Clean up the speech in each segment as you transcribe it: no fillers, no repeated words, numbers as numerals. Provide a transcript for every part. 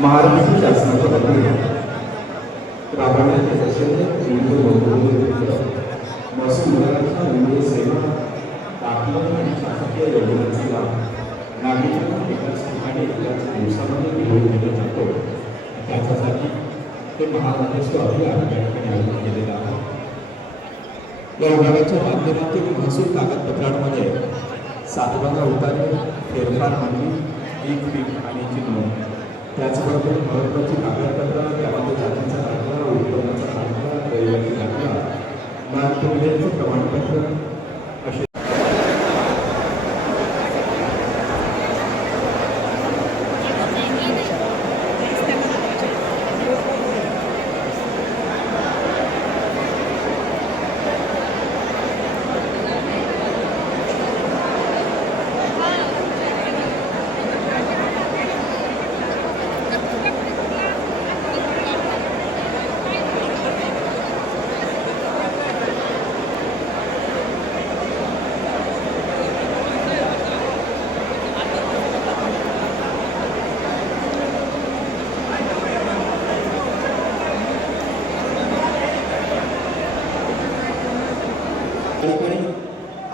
महाराष्ट्र शासनाच्या वतीने राबवण्यात येत असलेले विविध महसूल विभागाच्या विविध सेवा दाखला आणि शासकीय योजनांचा लाभ नागरिकांना एकाच ठिकाणी एकाच दिवसामध्ये मिळवून दिला जातो। त्याच्यासाठी ते महाराष्ट्र अभियान या ठिकाणी आयोजित केलेलं आहे। या विभागाच्या माध्यमातून महसूल कागदपत्रांमध्ये सातबारा उतारे, फेरफार नोंदणी, एक पीक आणि नोंद, त्याचबरोबर महत्त्वाची कागदपत्र त्यामध्ये जातीचा दाखला, उत्पन्नाचा दाखला, रहिवासी दाखला, नागरिकतेचे प्रमाणपत्र असे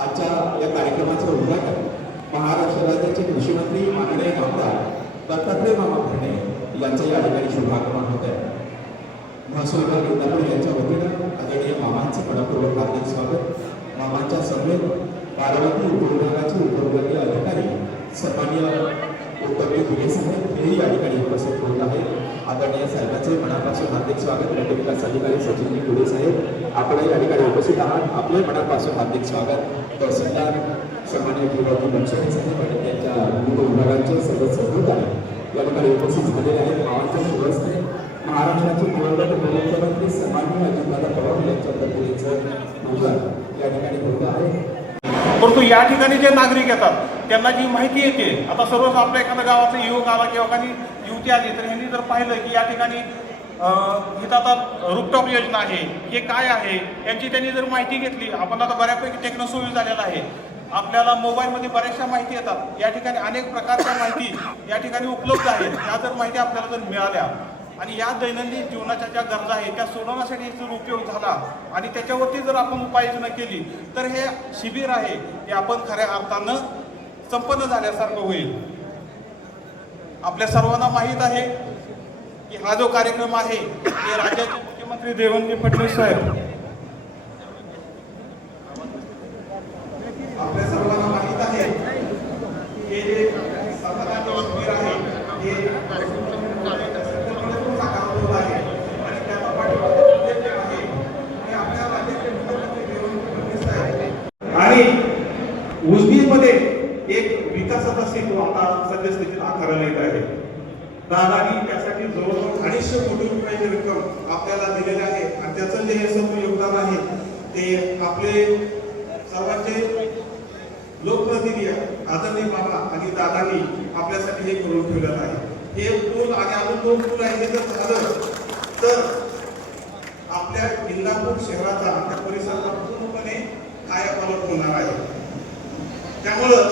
आजच्या या कार्यक्रमाचे उद्घाटन महाराष्ट्र राज्याचे कृषी मंत्री माननीय आमदार दत्तात्रय मामा भरणे यांच्या या ठिकाणी शुभागमन होत आहे। महसूल विभाग इंदापूर यांच्या वतीनं आदरणीय मामांचे मनपूर्वक हार्दिक स्वागत। मामांच्या सभेत बारामती उपविभागाचे उपविभागीय अधिकारी सन्माननीय उत्तमजी दुगे साहेब हेही या ठिकाणी उपस्थित होत आहेत। आदरणीय साहेबांचे मनापासून हार्दिक स्वागत। गट विकास अधिकारी सचिनजी दुगे साहेब आपण या ठिकाणी उपस्थित आहात, आपले मनापासून हार्दिक स्वागत। तहसीलदार सन्माननीय गिरीराज बनसोडे साहेब आणि त्यांच्या विविध विभागांचे सदस्य होत आहेत या ठिकाणी उपस्थित झालेले आहेत। मामांच्या शुभहस्ते महाराष्ट्राचे दिवंगत मुख्यमंत्री सन्माननीय अजितदादा पवार यांच्या प्रतिनिधीचं पूजन या ठिकाणी होत आहे। परंतु या ठिकाणी जे नागरिक येतात त्यांना जी माहिती येते, आता सर्वच आपल्या एखाद्या गावाचा युवक आला किंवा काही युवती आली तर ह्यांनी जर पाहिलं की या ठिकाणी इथं आता रूफटॉप योजना आहे, हे काय आहे यांची त्यांनी जर माहिती घेतली, आपण आता बऱ्यापैकी टेक्नोसोयी झालेला आहे, आपल्याला मोबाईलमध्ये बऱ्याचशा माहिती येतात, या ठिकाणी अनेक प्रकारच्या माहिती या ठिकाणी उपलब्ध आहेत। या जर माहिती आपल्याला जर मिळाल्या आणि या दैनंदिन जीवनाच्या ज्या गरजा आहेत त्या सोडवण्यासाठी जर उपयोग झाला आणि त्याच्यावरती जर आपण उपाययोजना केली तर हे शिबिर आहे हे आपण खऱ्या अर्थानं संपन्न झाल्यासारखं होईल। आपल्या सर्वांना माहीत आहे की हा जो कार्यक्रम आहे ते राज्याचे मुख्यमंत्री देवेंद्र फडणवीस साहेब, आपल्या सर्वांना माहीत आहे की हे सातारा शिबिर आहे हे आहे आणि त्याचा पाठिंबा आहे हे आपल्या राज्याचे मुख्यमंत्री देवेंद्र फडणवीस साहेब आणि उजनीमध्ये एक विकासाचा सेतू आता सद्यस्थितीत आकाराला येत आहे। दादानी त्यासाठी जवळजवळ 250 कोटी रुपयाची रक्कम आपल्याला दिलेली आहे आणि त्याचं जे सर्व योगदान आहे ते आपले सर्वांचे लोकप्रतिनिधी आदरणीय मामा आणि दादांनी आपल्यासाठी हे करून ठेवलेलं आहे। हे पूल आणि अजून 2 पूल आहे, हे जर झालं तर आपल्या इंदापूर शहराचा त्या परिसराचा पूर्णपणे कायापालट होणार आहे। त्यामुळं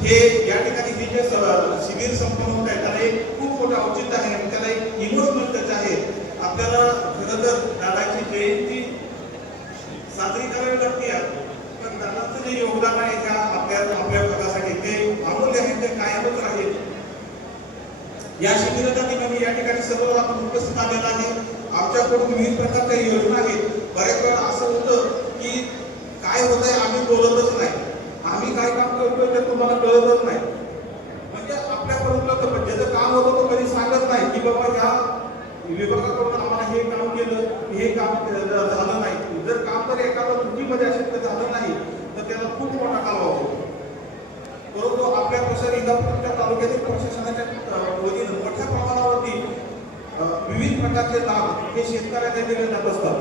हे या ठिकाणी हे जे शिबिर संपन्न होत आहे त्याला एक खूप मोठं औचित्य आहे आणि त्याला एक इमोशनल टच आहे। आपल्याला खरं तर दादाची जयंती साजरी करावी लागते, पण दादाचं जे योगदान आहे त्या आपल्या भागासाठी ते अमूल्य आहे, ते कायमच राहील। या शिबिराच्या ठिकाणी या ठिकाणी सर्व आपण उपस्थित आलेला आहे। आमच्याकडून विविध प्रकारच्या योजना आहेत। बऱ्याच वेळा असं होतं की काय होत आहे आम्ही बोलतच नाही, आम्ही काय काम करतोय ते तुम्हाला कळतच नाही, म्हणजे आपल्यापर्यंत ज्याचं काम होतं तो कधी सांगत नाही की बाबा ह्या विभागाकडून आम्हाला हे काम केलं, हे काम झालं नाही। जर काम तर एखादं चुकीमध्ये असेल तर झालं नाही तर त्याला खूप मोठा कालावा होतो। परंतु आपल्या प्रशासन इंदापूरच्या तालुक्यातील प्रशासनाच्या वतीनं मोठ्या प्रमाणावरती विविध प्रकारचे लाभ हे शेतकऱ्यांना दिले जात असतात।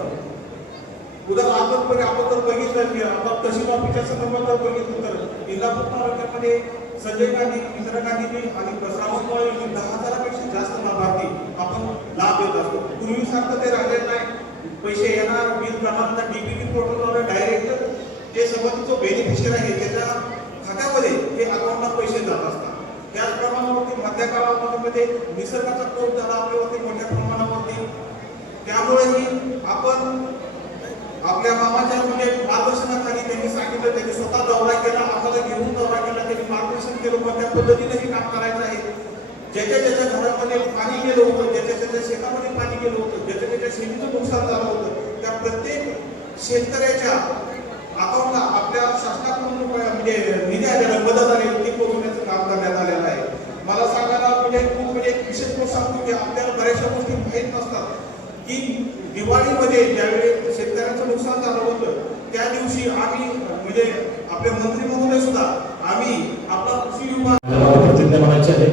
उदाहरणार्थ आपण जर बघितलं की आता तहसील ऑफिसच्या संदर्भात जर बघितलं तर इंदापूर तालुक्यामध्ये संजय गांधी, इंदिरा गांधी आणि श्रावण 10,000पेक्षा जास्त लाभार्थी आपण लाभ देत असतो। पूर्वीसारखं ते राहिलेलं नाही, पैसे येणार बिल करणार, डीबीटी पोर्टलवर डायरेक्ट जे संबंधित जो बेनिफिशियरी आहे त्याच्या खात्यामध्ये हे अकाउंटला पैसे जात असतात। त्याचप्रमाणावरती मध्य काळामध्ये निसर्गाचा कोप झाला आपल्यावरती मोठ्या प्रमाणावरती. त्यामुळेही आपण आपल्या मामाच्या म्हणजे मार्गदर्शनाखाली त्यांनी सांगितलं, त्यांनी स्वतः दौरा केला, आम्हाला घेऊन दौरा केला, त्यांनी मार्गदर्शन केलं, पण त्या पद्धतीनेही काम करायचं आहे. ज्याच्या ज्याच्या घरामध्ये पाणी गेलं होतं, ज्याच्या ज्याच्या शेतामध्ये पाणी गेलं होतं, ज्याच्या ज्याच्या शेतीचं नुकसान झालं होतं, त्या प्रत्येक शेतकऱ्याच्या अकाउंटला आपल्या शासनाकडून म्हणजे निधी आलेला, मदत आलेली ती पोहोचवण्याचं काम करण्यात आलेलं आहे. मला सांगायला म्हणजे खूप म्हणजे एक विशेष गोष्ट सांगतो की आपल्याला बऱ्याचशा गोष्टी माहीत नसतात की दिवाळीमध्ये ज्यावेळी शेतकऱ्यांचं नुकसान झालं होतं त्या दिवशी आम्ही म्हणजे आपले मंत्री महोदय सुद्धा आम्ही आपला कृषी विभाग प्रतिज्ञा म्हणायची आहे.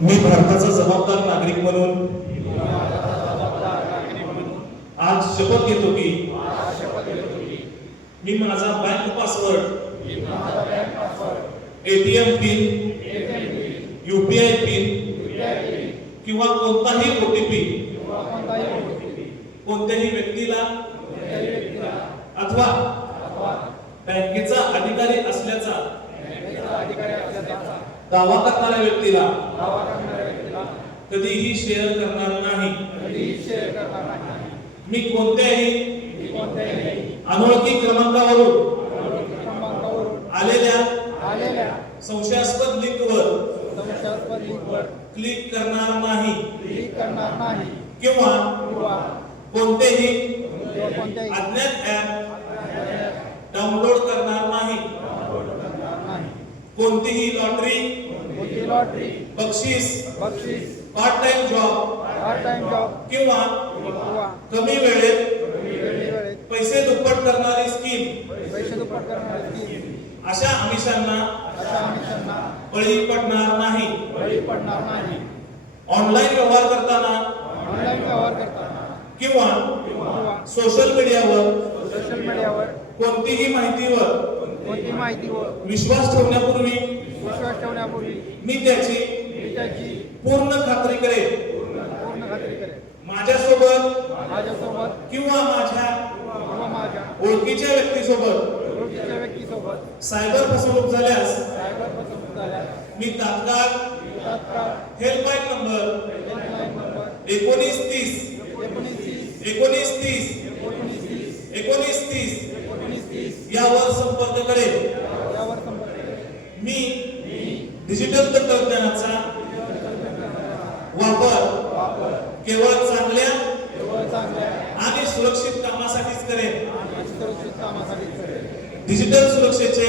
मी भारताचा जबाबदार नागरिक म्हणून आज शपथ घेतो की मी माझा bank password, ATM pin, UPI pin किंवा कोणताही ओटीपी कोणत्याही व्यक्तीला अथवा बँकेचा अधिकारी असल्याचा दावा करणाऱ्या व्यक्तीला कधीही शेअर करणार नाही. मी कोणत्याही अनोळखी क्रमांकावरून आलेल्या संशयास्पद लिंकवर क्लिक करणार नाही किंवा कोणतेही अज्ञात ऍप डाउनलोड करणार नाही. कोणतीही लॉटरी, बक्षीस, पार्ट टाइम जॉब किंवा कमी वेळेत पैसे दुप्पट करणारी स्कीम अशा आमिषांना बळी पडणार नाही. ऑनलाईन व्यवहार करताना किंवा सोशल मीडियावर कोणतीही माहितीवर विश्वास ठेवण्यापूर्वी मी त्याची पूर्ण खात्री करेन. माझ्यासोबत किंवा माझ्या ओळखीच्या व्यक्तीसोबत सायबर फसवणूक झाल्यास मी तात्काळ हेल्पलाईन नंबर 1930 यावर संपर्क करेन. मी डिजिटल तंत्रज्ञानाचा वापर केवळ चांगल्या आणि सुरक्षित कामासाठीच करेन. डिजिटल सुरक्षेचे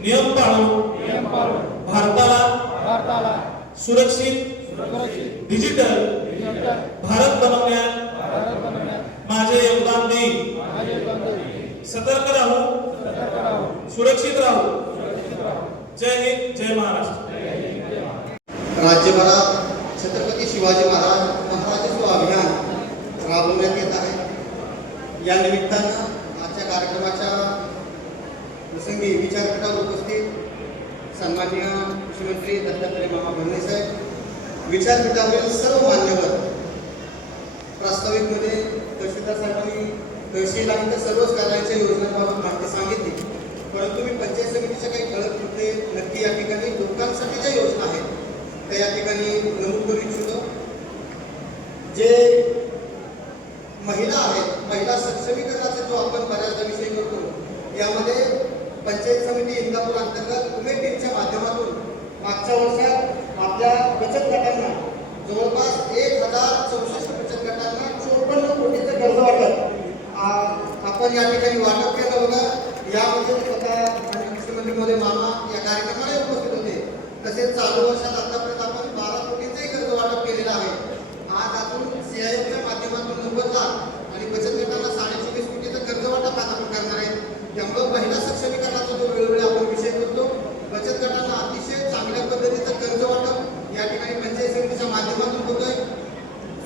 नियम पाळून भारताला सुरक्षित डिजिटल भारत बनवण्यात माझे योगदान देईन. सतर्क राहू, सुरक्षित राहू. जय हिंद, जय महाराष्ट्र. राज्यभरात छत्रपती शिवाजी महाराजत्व अभियान राबवण्यात येत आहे. या निमित्तानं आजच्या कार्यक्रमाच्या प्रसंगी विचारपीठावर उपस्थित सन्माननीय मुख्यमंत्री दत्तात्रय मामा भरणे साहेब, विचारपीठावरील सर्व मान्यवर, प्रास्ताविकमध्ये तहसीलदार साहेबांनी तहसील आणि त्या सर्वच कार्यालयाच्या योजनांबाबत माहिती सांगितली. परंतु मी पंचायत समितीच्या काही ठळक मुद्दे नक्की या ठिकाणी लोकांसाठी ज्या योजना आहेत त्या या ठिकाणी नमूद करू इच्छितो. जे महिला आहेत, महिला सक्षमीकरणाचा जो आपण बऱ्याचदा विषय करतो, यामध्ये पंचायत समिती इंदापूर अंतर्गत उमेद टीमच्या माध्यमातून मागच्या वर्षात आपल्या बचत गटांना जवळपास 1064 बचत गटांना 54 कोटीचं कर्ज वाटप आपण या ठिकाणी वाटप केलं होतं. यामध्ये स्वतः मुख्यमंत्री महोदय मामा या कार्यक्रमाला उपस्थित होते. तसेच चालू वर्षात आतापर्यंत आपण 12 कोटीचंही कर्ज वाटप केलेलं आहे. आज अजून CIFच्या माध्यमातून 90 लाख आणि बचत गटांना 24.5 कोटीचं कर्ज वाटप आज आपण करणार आहे. त्यामुळे महिला सक्षमीकरणाचा जो वेळोवेळी आपण विषय करतो, बचत गटांना अतिशय चांगल्या पद्धतीचं कर्ज वाटप या ठिकाणी पंचायत समितीच्या माध्यमातून होतोय.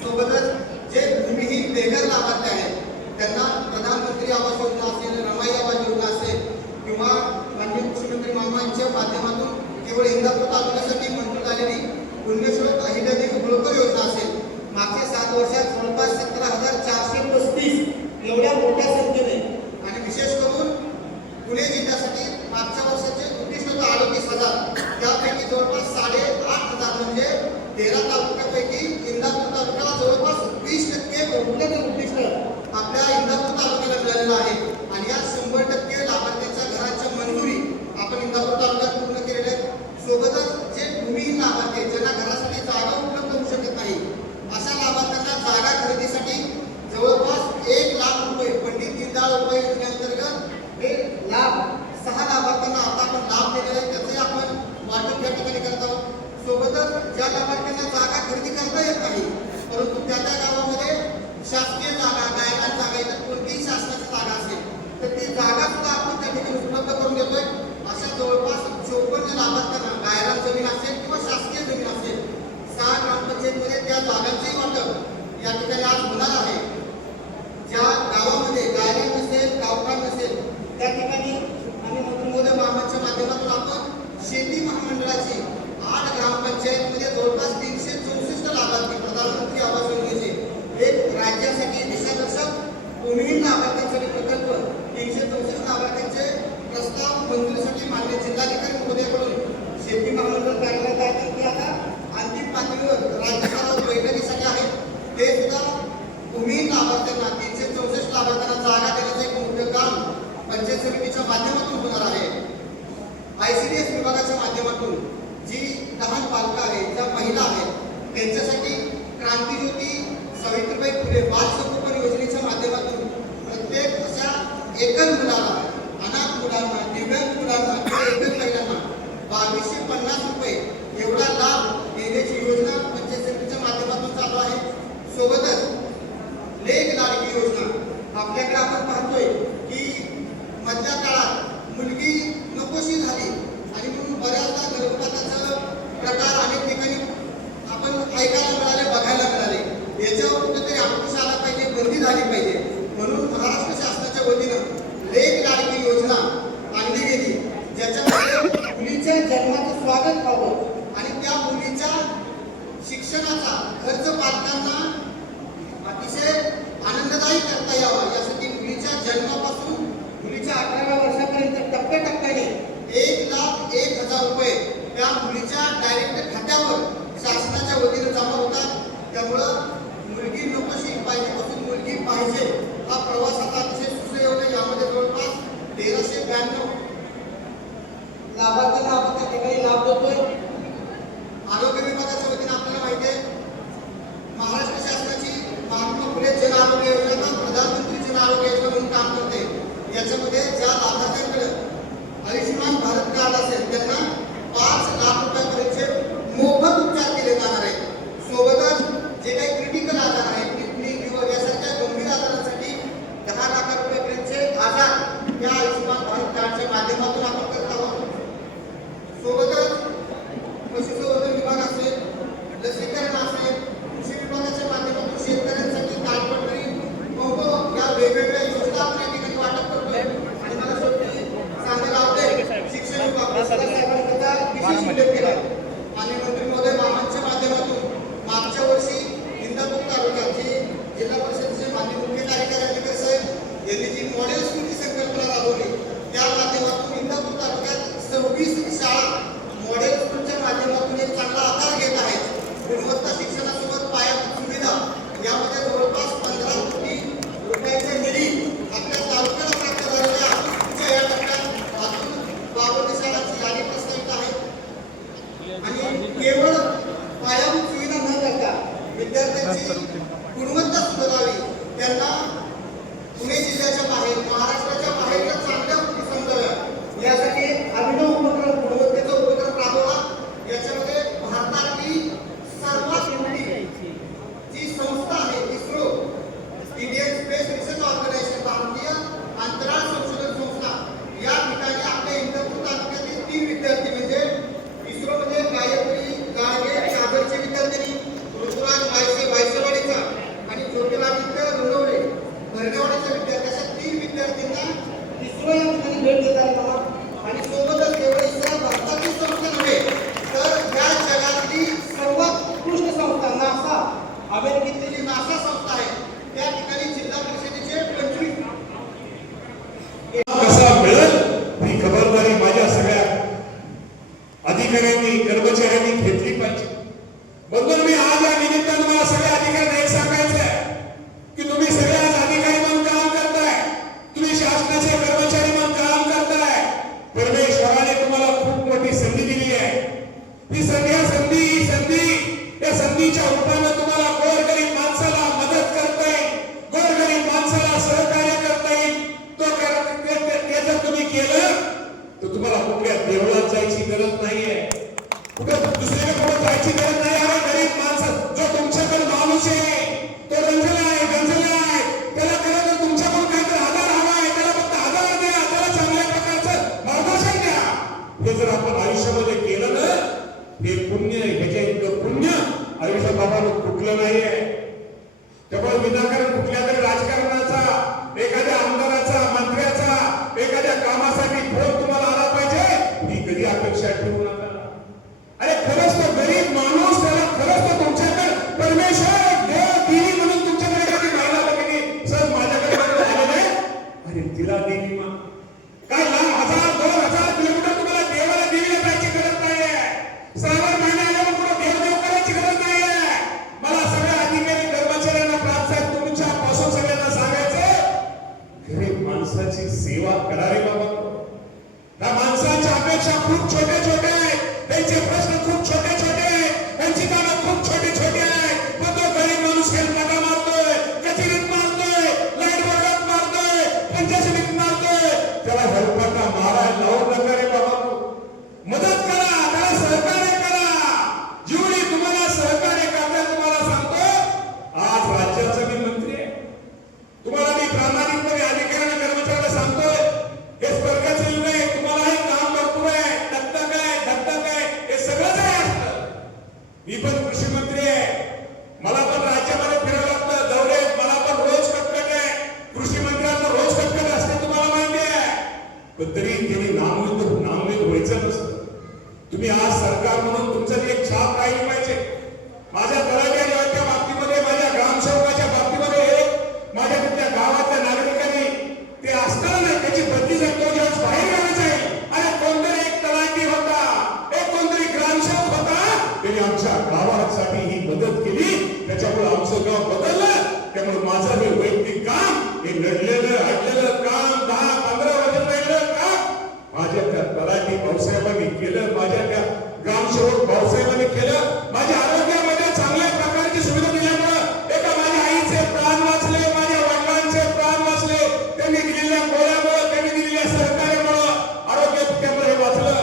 सोबतच जे भूमिहीन बेघर लाभार्थी आहेत त्यांना प्रधानमंत्री आवास योजना असेल, रमाई आवास योजना असेल किंवा माननीय मुख्यमंत्री मामांच्या माध्यमातून केवळ इंदापूर तालुक्यासाठी मंजूर झालेली पुण्यश्लोक अहिल्यादेवी होळकर योजना असेल, मागच्या 7 वर्षात जवळपास 17,435 एवढ्या मोठ्या संख्येने आणि विशेष करून पुणे जिल्ह्यासाठी मागच्या वर्षाचे जवळपास 8,500 म्हणजे 13 तालुक्यापैकी इंदापूर तालुक्याला जवळपास 20% उद्दिष्ट आपल्या इंदापूर तालुक्याला मिळालेलं आहे आणि या 100% लाभार्थ्यांच्या घरांच्या मंजुरी आपण इंदापूर तालुक्यात पूर्ण केलेल्या आहेत. सोबतच जे भूमिहीन लाभार्थी आहेत, ज्यांना घरासाठी जागा उपलब्ध होऊ शकत नाही, अशा लाभार्थ्यांना जागा खरेदीसाठी जवळपास 1 लाख रुपये पंडित दीनदयाळ उपाय योजनेअंतर्गत हे लाभ 6 लाभार्थ्यांना आता आपण लाभ दिलेला आहे. त्याचे आपण वाटप या ठिकाणी करत आहोत. सोबतच ज्या लाभार्थ्यांना जागा खरेदी करता येत नाही, परंतु त्या गावामध्ये शासकीय जागा, गायरान जागा, इतर कोणतीही शासनाची जागा असेल तर ती जागा सुद्धा आपण त्या ठिकाणी उपलब्ध करून देतोय. अशा जवळपास 54 लाभार्थ्यांना गायरान जमीन असेल किंवा शासकीय जमीन असेल 6 ग्रामपंचायतमध्ये त्या जागांचेही वाटप या ठिकाणी आज होणार आहे. ज्या गावामध्ये गायरान नसेल, गावठाण नसेल त्या ठिकाणी आम्ही मंत्रिमहोदय मामाच्या माध्यमातून आपण शेती महामंडळाची 8 ग्रामपंचायतमध्ये जवळपास 364 लाभार्थी प्रधानमंत्री आवास योजनेचे एक राज्यासाठी दिशादर्शक भूमिहीन लाभार्थ्यांसाठी प्रकल्प 364 लाभार्थ्यांचे प्रस्ताव मंजुरीसाठी मान्य जिल्हाधिकारी महोदयाकडून शेती महामंडळ कार्यालयात आहे. ते आता अंतिम पातळीवर राज्य स्तरावर बैठकीसाठी आहेत. ते सुद्धा भूमिहीन लाभार्थ्यांना 364 लाभार्थ्यांना जागा देण्याचं एक मोठं काम पंचायत समितीच्या माध्यमातून होणार आहे. ICDS विभागाच्या माध्यमातून जी लहान बालकं आहेत, ज्या महिला आहेत, त्यांच्यासाठी क्रांतिज्योती सावित्रीबाई फुले बाल संगोपन योजनेच्या माध्यमातून प्रत्येक अशा एकल मुलाला, अनाथ मुलांना, दिव्यांग मुलांना किंवा एकल महिलांना 2250 रुपये एवढा लाभ देण्याची योजना पंचायत समितीच्या माध्यमातून चालू आहे. सोबतच लेक लाडकी योजना आपल्याकडे आपण पाहतोय की मधल्या काळात मुलगी नकोशी झाली आणि म्हणून बऱ्याचदा गर्भपाताचं प्रकार अनेक ठिकाणी आपण ऐकायला मिळाले, बघायला मिळाले. याच्यावर कुठेतरी अंकुश आला पाहिजे, मदतीच्या रूपानं तुम्हाला गोरगरीब माणसाला मदत करता येईल, गोरगरीब माणसाला सहकार्य करता येईल. ते जर तुम्ही केलं तर तुम्हाला कुठल्या देवळात जायची गरज नाहीये, कुठं दुसऱ्याकडे जायची गरज नाही आहे. गरीब माणसं जो तुमच्याकडे माणूस आहे तो गंजला आहे, त्याला खरं तर तुमच्याकडून काहीतरी आधार हवा आहे, त्याला फक्त आधार द्या, त्याला चांगल्या प्रकारचं मार्गदर्शन द्या. हे जर आपण आयुष्यामध्ये केलं ना, हे पुण्य, ह्याच्या इतकं पुण्य आयुष्यात बाबांना कुठलं नाहीये. त्यामुळे विनाकारण कुठल्या तरी राजकारणाचा, एखाद्या आमदाराचा, मंत्र्याचा, एखाद्या कामासाठी फोन तुम्हाला आला पाहिजे ही कधी अपेक्षा ठेवू नका. अरे खरंच तो गरीब माणूस, त्याला खरंच तो तुमच्याकडे परमेश्वर देवी म्हणून तुमच्याकडे काही राहिला बघितली सर माझ्याकडे आले नाही, अरे तिला देवी मा काय लांब 1000-2000 किलोमीटर तुम्हाला देवाला देवीला जायची गरज नाहीये. श्रावण महिना आल्यावर पुढे देवदेव करायची गरज नाहीये. मला सगळ्या अधिकारी कर्मचाऱ्यांना प्रार्थना तुमच्यापासून सगळ्यांना सांगायचं, गरीब माणसाची सेवा करा रे बाबा. त्या माणसाच्या अपेक्षा खूप छोट्या छोट्या आहेत, त्यांचे प्रश्न खूप छोटे छोटे आहेत, त्यांची कामं खूप छोटी छोटी आहेत. पण तो गरीब माणूस खेळपाटा मारतोय, कचेरीत मारतोय, लाईट वर्गात मारतोय, पंचायतीत मारतोय. त्याला हेलपाटा मारायला लावू नका रे बाबा. मदत करा, त्याला सहकार्य करा. जेवढी तुम्हाला सहकार्य करतात तुम्हाला सांगतो, आज राज्याचा मी मंत्री आहे, तुम्हाला मी प्रामाणिकपणे अधिकाऱ्यांना कर्मचाऱ्यांना सांगतोय, हे स्वर्गाचं युग आहे. तुम्हाला हे काम भरपूर आहे, धगधग आहे, हे सगळंच आहे असतं. मी पण कृषी मंत्री आहे, मला पण राज्यामध्ये फिरावं लागतं, दौरे मला पण रोज कटकट आहे. कृषी मंत्र्यांना रोज कटकट असते तुम्हाला माहिती आहे. पण तरी त्यांनी नामवित व्हायचं नसतं. तुम्ही आज सरकार म्हणून तुमचं एक छाप राहिली पाहिजे. माझ्या तळाच्या बाबतीमध्ये, माझ्या ग्रामसेवकाच्या बाबतीमध्ये, माझ्या तिथल्या गावातल्या नागरिकांनी ते असताना नाही त्याची बदली जर तो ज्यावेळेस बाहेर गावी जाईल, अरे कोणतरी एक तलाठी होता, एक कोणतरी ग्रामसेवक होता, त्यांनी आमच्या गावासाठी ही मदत केली, त्याच्यामुळे आमचं गाव बदललं. त्यामुळे माझं हे वैयक्तिक काम, हे लढलेलं अडलेलं काम, 10-15 वर्ष राहिलेलं काम माझ्या त्या तलाठी भाऊसाहेबांनी केलं, माझ्या त्या ग्रामसेवक भाऊसाहेबांनी केलं. माझ्या आरोग्यामध्ये चांगल्या प्रकारची सुविधा दिल्यामुळं एका माझ्या आईचे प्राण वाचले, माझ्या वडिलांचे प्राण वाचले. त्यांनी दिलेल्या गोळ्यामुळं, त्यांनी दिलेल्या सहकार्यामुळं आरोग्य त्यामुळे वाचलं.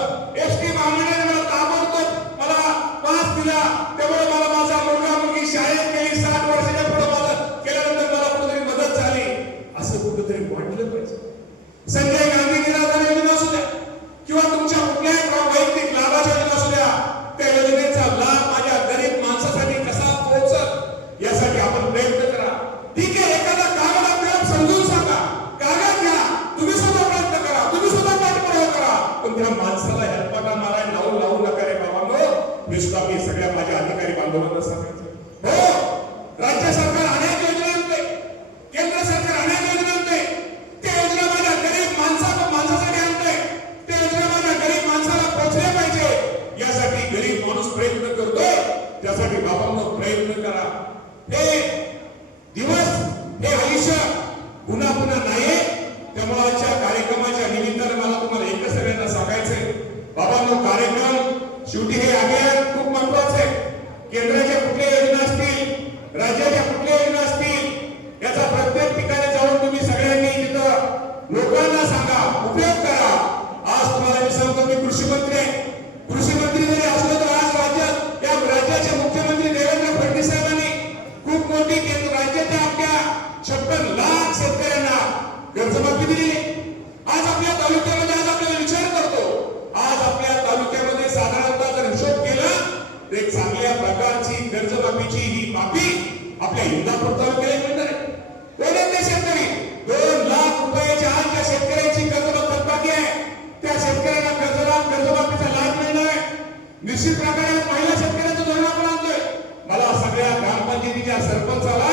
एसटी महामंडळाने मला ताबडतोब मला पास दिला, त्यामुळे मला माझा मुलगा मुलगी शाळेत गेली. 60 वर्षाच्या पुढे माझं केल्यानंतर मला कुठेतरी मदत झाली, असं कुठेतरी वाटलं पाहिजे. संजय गांधी निराधार योजना असू द्या किंवा तुमच्या कुठल्याही वैयक्तिक लाभाच्या योजना असू द्या, त्या योजनेचा लाभ माझ्या गरीब माणसासाठी कसा पोहोचत यासाठी आपण प्रयत्न करा. ठीक आहे, एखादा कागद आपल्याला समजून सांगा, कागद घ्या, तुम्ही सुद्धा प्रयत्न करा, तुम्ही सुद्धा पाठपुरावा करा, पण त्या माणसाला हेलपाटा मारायला लावू नका रे बाबांनो. हे सुद्धा मी सगळ्या माझ्या अधिकारी बांधवांना सांगायचं. हो, राज्य सरकार अनेक योजना आणते, केंद्र सरकार अनेक योजना आणते. त्या योजना माझ्या गरीब माणसासाठी आणते, त्या योजना माझ्या गरीब माणसाला पोहोचल्या पाहिजे यासाठी गरीब माणूस प्रयत्न करतोय. त्यासाठी बाबांनो प्रयत्न करा. हे दिवस, हे आयुष्य पुन्हा नाही. त्यामुळे आजच्या कार्यक्रमाच्या निमित्ताने मला तुम्हाला एकच सगळ्यांना सांगायचंय, बाबांनो कार्यक्रम शेवटी हे अभियान खूप महत्वाचं आहे. केंद्राच्या कुठल्या योजना असतील, राज्याच्या कुठल्या योजना असतील, याचा प्रत्येक ठिकाणी जाऊन तुम्ही सगळ्यांनी तिथं लोकांना सांगा, उपयोग करा. आज तुम्हाला मी सांगतो, मी कृषी मंत्री आहे. कृषी मंत्री जरी असलो तर आज या राज्याचे मुख्यमंत्री देवेंद्र फडणवीस साहेबांनी खूप मोठी राज्याच्या आपल्या 56 लाख शेतकऱ्यांना कर्जमाफी दिली. आज आपल्या तालुक्यामध्ये आज आपल्याला विचार करतो, आज आपल्या तालुक्यामध्ये साधारणतः जर हिशोब केला तर एक चांगल्या प्रकारची कर्जमाफीची ही माफी आपल्या इंदापूर तालुक्याला मिळणार आहे. कोण आहेत ते शेतकरी? 2 लाख रुपयाच्या आज ज्या शेतकऱ्यांची कर्जमाफी बाकी आहे, त्या शेतकऱ्यांना कर्जमाफीचा लाभ मिळणार आहे. निश्चित प्रकारे महिला शेतकऱ्यांचं धोरण आपण आणतोय. मला सगळ्या ग्रामपंचायतीच्या सरपंचाला,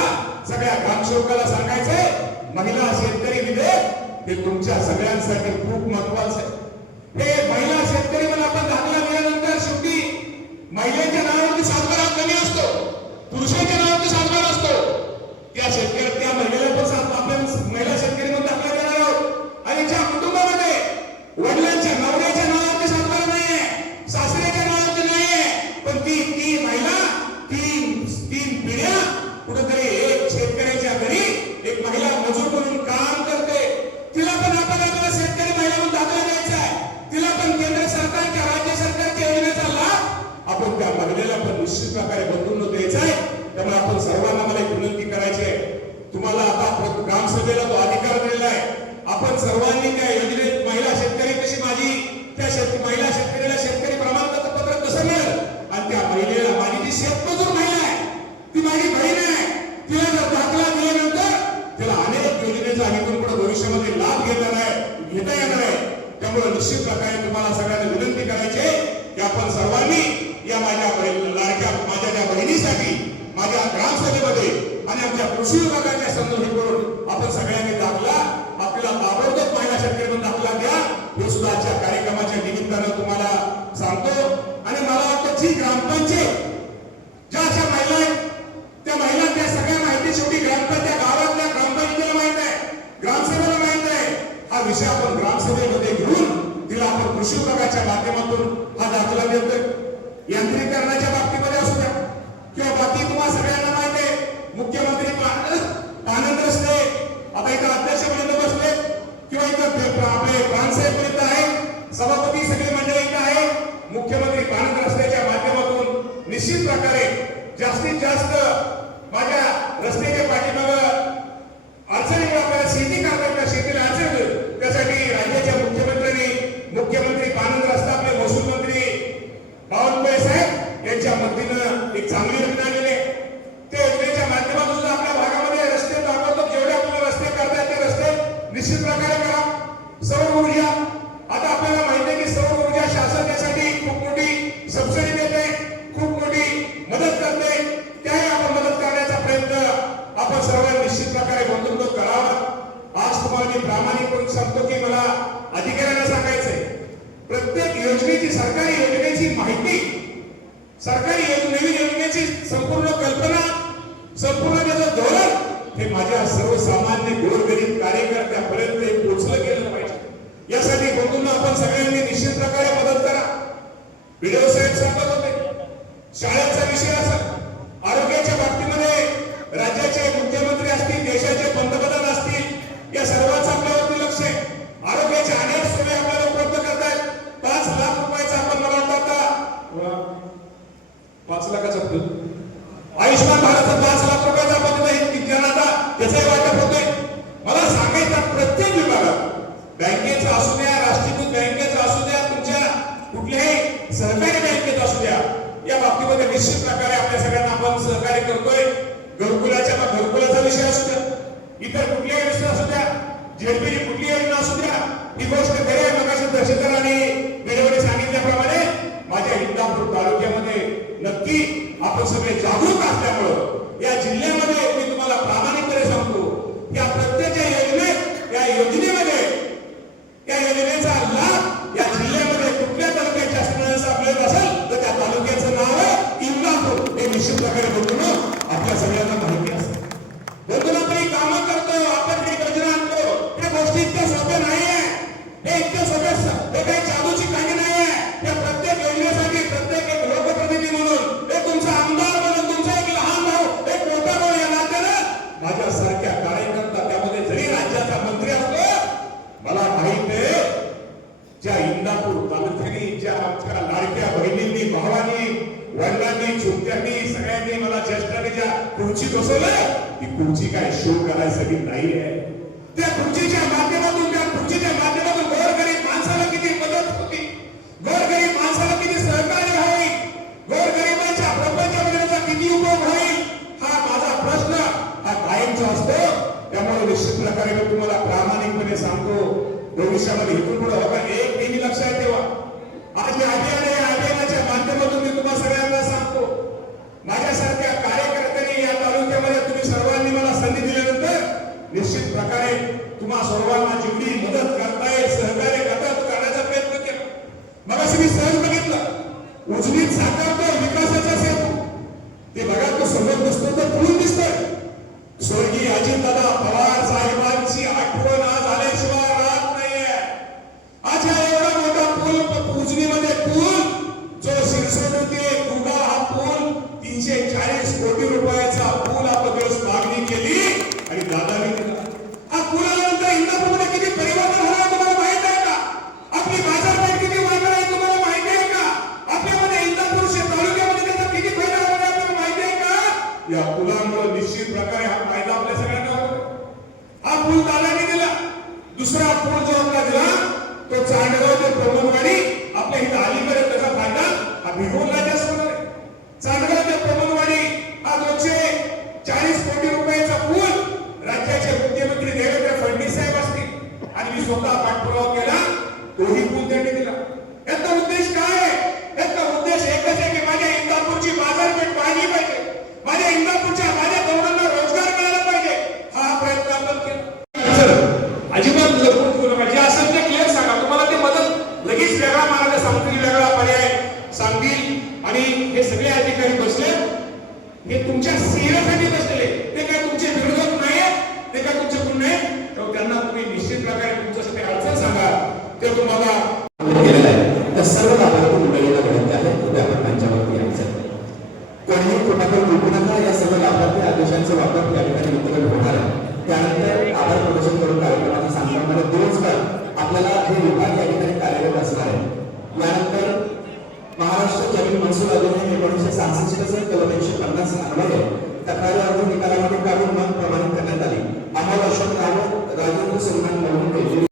सगळ्या ग्रामसेवकाला सांगायचंय, महिला शेतकरी विधेयक हे तुमच्या सगळ्यांसाठी खूप महत्वाचं आहे. हे महिला शेतकरी म्हणून आपण दाखला दिल्यानंतर शेवटी महिलेच्या नावावरती सातबारा कमी असतो, पुरुषाच्या नावावरती सातबारा असतो. त्या शेतकरी, त्या महिलेला पण आपण महिला शेतकरी म्हणून दाखला देणार आहोत. आणि ज्या कुटुंबामध्ये वडिलांच्या, नवऱ्याच्या नावावरती सातबारा नाहीये, सासऱ्याच्या नावावरती नाहीये, पण ती महिला, ती महिलेला पण निश्चित प्रकारे बंधूंनो द्यायचा आहे. त्यामुळे आपण सर्वांना मला एक विनंती करायची आहे, तुम्हाला आता ग्रामसभेला तो अधिकार दिलेला आहे. आपण सर्वांनी त्या योजनेत महिला शेतकरी कशी माझी त्या महिला शेतकऱ्याला शेतकरी प्रमाणपत्र पत्र कसं मिळेल आणि त्या महिलेला माझी जी शेतमजूर महिला आहे ती माझी बहीण आहे, तिला जर दाखला दिल्यानंतर त्याला अनेक योजनेचा इथून पुढे भविष्यामध्ये लाभ घेता येणार आहे. त्यामुळे निश्चित प्रकारे तुम्हाला सगळ्यांना विनंती करायची आहे की आपण सर्वांनी या माझ्या लाडक्या माझ्या त्या बहिणीसाठी माझ्या ग्रामसभेमध्ये आणि आमच्या कृषी विभागाच्या संदर्भात करून आपण सगळ्यांनी दाखला आपल्याला ताबडतोब महिला शेतकऱ्यांना दाखला द्या. हे सुद्धा आजच्या कार्यक्रमाच्या निमित्तानं तुम्हाला सांगतो. आणि मला वाटतं जी ग्रामपंचायत ज्या अशा महिला आहेत त्या महिला त्या सगळ्या माहिती शेवटी ग्रामपंचायत गावातल्या ग्रामपंचायतीला माहित आहे, ग्रामसभेला माहित आहे. हा विषय आपण ग्रामसभेमध्ये घेऊन तिला आपण कृषी विभागाच्या माध्यमातून हा दाखला देतोय. यांत्रिकरणाच्या बाबतीमध्ये असू द्या किंवा बाकी तुम्हाला सगळ्यांना माहिती आहे मुख्यमंत्री आनंद रस्ते आता इथं अध्यक्ष पर्यंत बसले किंवा इथं आपले प्रांसाहेब पर्यंत आहे, सभापती सगळी मंडळी इथं आहे. मुख्यमंत्री आनंद रस्त्याच्या माध्यमातून निश्चित प्रकारे जास्तीत जास्त माझ्या रस्त्याच्या पाठीमागं अडचणीमुळे आपल्याला शेती करता शेतीला अडचण त्यासाठी राज्याच्या मुख्यमंत्री आनंद रस्ता आपले महसूल मंत्री बावनकुळे साहेब यांच्या मदतीनं एक चांगली योजना आलेली आहे. त्या योजनेच्या माध्यमातून सुद्धा आपल्या भागामध्ये रस्ते दाखवतो. जेवढे आपल्याला रस्ते करता येते रस्ते निश्चित प्रकारे करा. सौर ऊर्जा आता आपल्याला माहिती आहे की सौर ऊर्जा शासन त्यासाठी खूप मोठी सबसिडी देते, खूप मोठी मदत करते. त्याही आपण मदत करण्याचा प्रयत्न आपण सर्वांनी निश्चित प्रकारे बंधुत्व करावा. आज तुम्हाला मी प्रामाणिकपणे सांगतो की मला अधिकाऱ्यांना सांगायचंय प्रत्येक योजनेची सरकारी योजनेची माहिती सरकारी नवीन योजनेची संपूर्ण कल्पना संपूर्ण त्याचं धोरण हे माझ्या सर्वसामान्य गोरगरीब कार्यकर्त्यापर्यंत पोहोचलं गेलं पाहिजे. यासाठी बंधूंना आपण सगळ्यांनी निश्चित प्रकारे मदत करा. व्हिडिओ साहेब सांगत होते शाळेचा विषय असेल, आरोग्याच्या बाबतीमध्ये राज्याचे मुख्यमंत्री असतील, देशाचे पंतप्रधान असतील, या सर्वांचं आपल्यावरती लक्ष आहे. आरोग्याच्या अनेक सोयी आपल्याला उपलब्ध करतायत. 5 लाख रुपयाचा आपण मला वाटतं 5 लाखाचा आयुष्यमान भारतचा 5 लाख रुपयाचा आपण विज्ञान आता त्याचाही वाटप होतोय. मला सांगायचं प्रत्येक विभागात बँकेचा असू द्या, राष्ट्रीयकृत बँकेचा असू द्या, तुमच्या कुठल्याही सहकारी बँकेत असू द्या, या बाबतीमध्ये निश्चित प्रकारे आपल्या सगळ्यांना आपण सहकार्य करतोय. घरकुलाचा विषय असू द्या, इतर कुठल्याही विषय असू द्या, झेडपीची कुठली योजना असू द्या, ही गोष्ट खरी आहे. मगाशी तहसीलदार आणि वेळेवर सांगितल्याप्रमाणे माझ्या इंदापूर तालुक्यामध्ये नक्की आपण सगळे जागरूक असल्यामुळं या जिल्ह्यामध्ये मी तुम्हाला प्रामाणिकपणे सांगतो या प्रत्येक योजनेमध्ये या योजनेचा लाभ या जिल्ह्यामध्ये कुठल्या तालुक्यात जास्त मिळण्याचा आपल्याला असेल तर त्या तालुक्याचं नाव आहे इंदापूर. हे निश्चित प्रकारे बघून आपल्या सगळ्यांना माहिती असते. बघून आपण कामं करतो, आपण काही योजना आणतो, त्या गोष्टी इतक्या सोप्या नाही आहे. हे इतक्या सोप्या हे काही जादूची काही नाही आहे. या प्रत्येक योजनेसाठी प्रत्येक एक लोकप्रतिनिधी म्हणून एक तुमचा आमदार म्हणून तुमचा एक लहान भाऊ एक मोठा भाऊ या नात्यानं माझ्यासारख्या कार्यकर्ता त्यामध्ये जरी राज्याचा मंत्री असतो मला माहित आहे ज्या इंदापूर तालुक्याने ज्या आमच्या लाडक्या बहिणींनी भावांनी वडिलांनी चुलत्यांनी सगळ्यांनी मला ज्येष्ठांनी ज्या खुर्ची बसवलं ती खुर्ची काय शो करायसाठी नाही आहे. त्या खुर्चीच्या माध्यमातून गोरगरीब माणसाला किती मदत होती, गोरगरीब माणसाला किती सहकार्य होईल, गोरगरिबांच्या प्रपंचाचा किती उपयोग होईल हा माझा प्रश्न हा कायमचा असतो. त्यामुळे निश्चित प्रकारे मी तुम्हाला प्रामाणिकपणे सांगतो भविष्यामध्ये इथून पुढे बघा एक नेहमी लक्षात ठेवा. आज या अभियानाच्या माध्यमातून मी तुम्हाला सगळ्यांना सांगतो माझ्यासारख्या कार्यकर्त्यांनी या तालुक्यामध्ये तुम्ही सर्वांनी मला संधी दिल्यानंतर निश्चित प्रकारे तुम्हा सर्वांना जेवढी मदत करता येईल सहकार्य करण्याचा प्रयत्न केला. मग मी सहज बघितलं उजनीत साकारतो विकासाचा सेतू ते बघा तो समोर दिसतो तर पुढून दिसतोय. स्वर्गीय अजितदादा पवार साहेबांची आठवण आज आल्याशिवाय राहत नाहीये. आज हा एवढा मोठा पूल उजनीमध्ये पूल जो शिरसोड ते कुगा हा पूल 340 कोटी रुपयाचा पूल आपण दिवस मागणी केली आणि दादानी दिला. हा पूल आल्यानंतर इंदापूरमध्ये किती परिवर्तन होणार तुम्हाला माहित आहे का? आपली बाजारपेठ किती वाढणार आहे तुम्हाला माहिती आहे का? आपल्यामध्ये इंदापूर तालुक्यामध्ये बापूच्या माझ्या तरुणांना रोजगार मिळाला पाहिजे हा प्रयत्न आपण केला सर. अजिबात लपून ठेवू नका. जे असेल ते क्लिअर सांगा. तुम्हाला ते मदत लगेच वेगळा मार्ग सांगतील, वेगळा पर्याय सांगतील. आणि हे सगळे अधिकारी बसले हे तुमच्या सेवेसाठी बसलेले, ते काय तुमचे विरोधक नाही, ते काय तुमचे गुण नाही. तर त्यांना तुम्ही निश्चित प्रकारे तुमच्यासाठी अडचण सांगा, ते तुम्हाला केलेलं आहे. त्या सर्व लाभार्थी मंडळींना विनंती आहे की आपण त्यांच्यावरती यायचं. कोणीही कुणाकडे बोलू नका. या सर्व लाभार्थी आदेशांचा वापर या ठिकाणी वितरण होणार आहे. त्यानंतर आभार प्रदर्शन करून कार्यक्रमाचा सांगण्यामध्ये दिवसभर आपल्याला हे विभाग या ठिकाणी कार्यरत असणार आहे. यानंतर महाराष्ट्र जमीन महसूल अधिनियम 1966 कलम 150 अन्वये तक्रारी